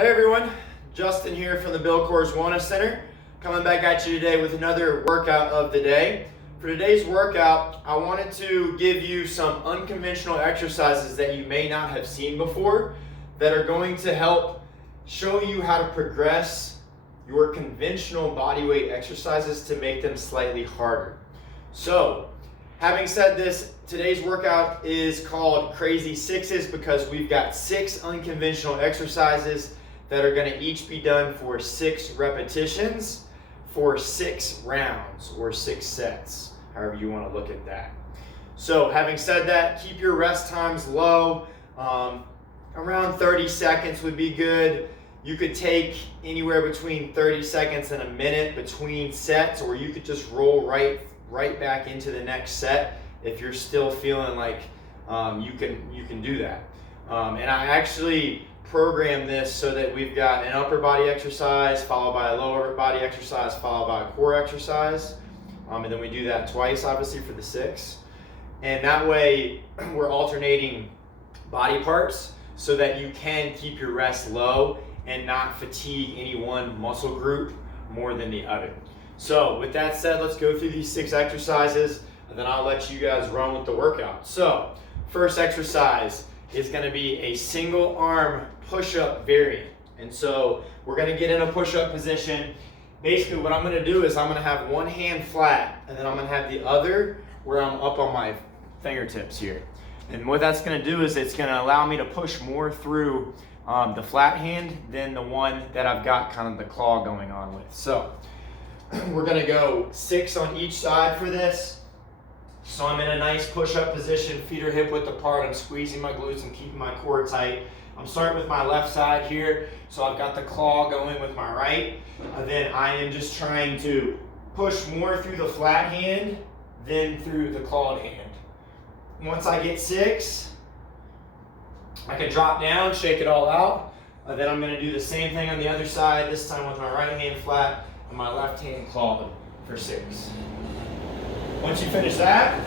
Hey everyone, Justin here from the Bill Coors Wellness Center, coming back at you today with another workout of the day. For today's workout, I wanted to give you some unconventional exercises that you may not have seen before that are going to help show you how to progress your conventional bodyweight exercises to make them slightly harder. So, having said this, today's workout is called Crazy 6's because we've got 6 unconventional exercises that are going to each be done for 6 repetitions for 6 rounds or 6 sets, however you want to look at that. So having said that, keep your rest times low. Around 30 seconds would be good. You could take anywhere between 30 seconds and a minute between sets, or you could just roll right back into the next set if you're still feeling like you can do that. And I actually program this so that we've got an upper body exercise followed by a lower body exercise followed by a core exercise, and then we do that twice obviously for the 6, and that way we're alternating body parts so that you can keep your rest low and not fatigue any one muscle group more than the other. So with that said, let's go through these 6 exercises and then I'll let you guys run with the workout. So first exercise is going to be a single arm push-up variant. And so we're going to get in a push-up position. Basically what I'm going to do is I'm going to have one hand flat and then I'm going to have the other where I'm up on my fingertips here. And what that's going to do is it's going to allow me to push more through the flat hand than the one that I've got kind of the claw going on with. So we're going to go 6 on each side for this. So I'm in a nice push-up position, feet are hip width apart, I'm squeezing my glutes and keeping my core tight. I'm starting with my left side here, so I've got the claw going with my right. Then I am just trying to push more through the flat hand than through the clawed hand. Once I get 6, I can drop down, shake it all out. Then I'm going to do the same thing on the other side, this time with my right hand flat and my left hand clawed for 6. Once you finish that,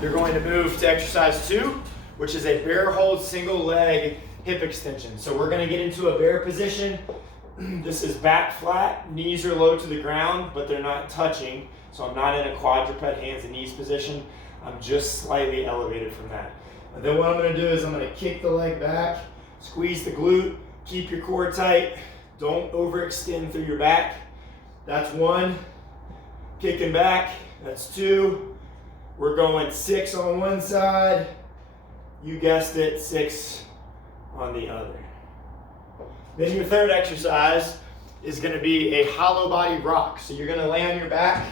you're going to move to exercise 2, which is a bear hold single leg hip extension. So we're going to get into a bear position. This is back flat, knees are low to the ground, but they're not touching. So I'm not in a quadruped hands and knees position. I'm just slightly elevated from that. And then what I'm going to do is I'm going to kick the leg back, squeeze the glute, keep your core tight. Don't overextend through your back. That's 1. Kicking back, that's 2. We're going 6 on one side. You guessed it, 6 on the other. Then your third exercise is going to be a hollow body rock. So you're going to lay on your back.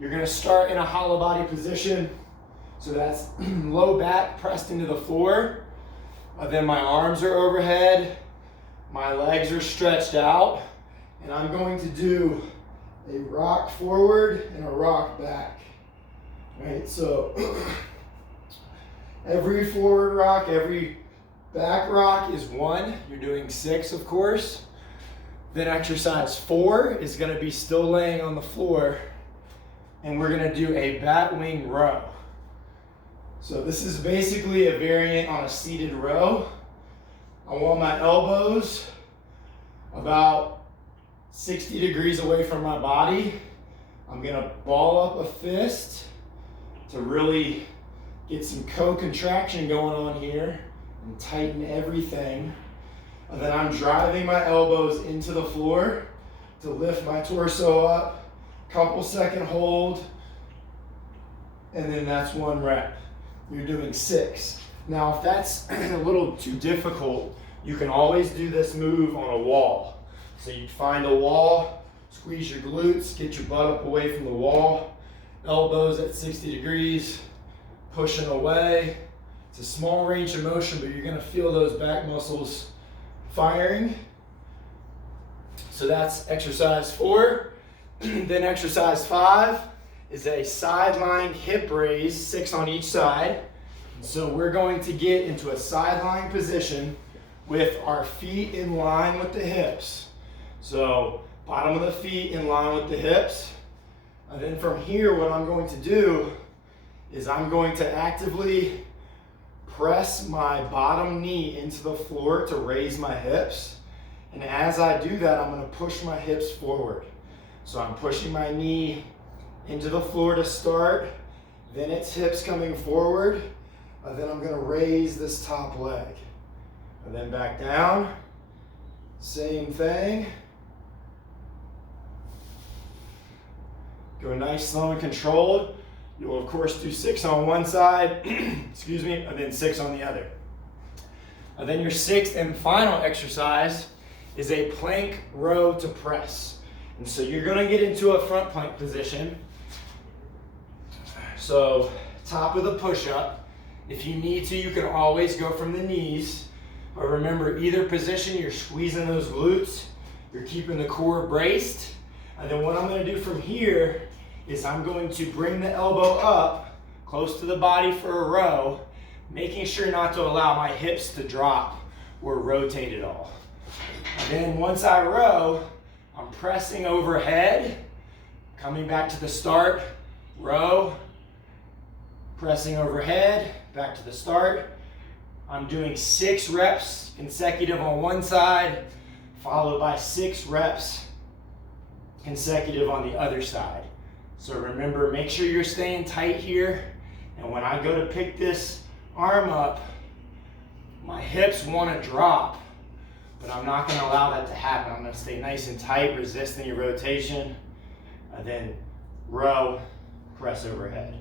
You're going to start in a hollow body position. So that's low back pressed into the floor. Then my arms are overhead. My legs are stretched out. And I'm going to do a rock forward and a rock back. Right, so every forward rock, every back rock is 1. You're doing 6, of course. Then exercise 4 is going to be still laying on the floor, and we're going to do a bat wing row. So this is basically a variant on a seated row. I want my elbows about 60 degrees away from my body. I'm gonna ball up a fist to really get some co-contraction going on here and tighten everything. And then I'm driving my elbows into the floor to lift my torso up, couple second hold, and then that's 1 rep. You're doing 6. Now if that's a little too difficult, you can always do this move on a wall. So you find a wall, squeeze your glutes, get your butt up away from the wall, elbows at 60 degrees, pushing away. It's a small range of motion, but you're going to feel those back muscles firing. So that's exercise 4. Then exercise 5 is a sideline hip raise, 6 on each side. So we're going to get into a sideline position with our feet in line with the hips. So bottom of the feet in line with the hips. And then from here, what I'm going to do is I'm going to actively press my bottom knee into the floor to raise my hips. And as I do that, I'm gonna push my hips forward. So I'm pushing my knee into the floor to start, then it's hips coming forward, and then I'm gonna raise this top leg. And then back down, same thing. Go nice, slow, and controlled. You'll of course do 6 on one side, excuse me, and then 6 on the other. And then your 6th and final exercise is a plank row to press. And so you're gonna get into a front plank position. So top of the push-up. If you need to, you can always go from the knees. But remember, either position, you're squeezing those glutes, you're keeping the core braced. And then what I'm gonna do from here is I'm going to bring the elbow up close to the body for a row, making sure not to allow my hips to drop or rotate at all. And then once I row, I'm pressing overhead, coming back to the start, row, pressing overhead, back to the start. I'm doing 6 reps consecutive on one side, followed by 6 reps consecutive on the other side. So remember, make sure you're staying tight here. And when I go to pick this arm up, my hips want to drop, but I'm not going to allow that to happen. I'm going to stay nice and tight, resisting your rotation, and then row, press overhead.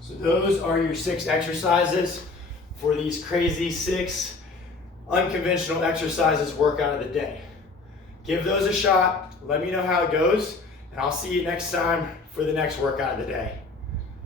So those are your 6 exercises for these crazy 6 unconventional exercises workout of the day. Give those a shot. Let me know how it goes, and I'll see you next time for the next workout of the day.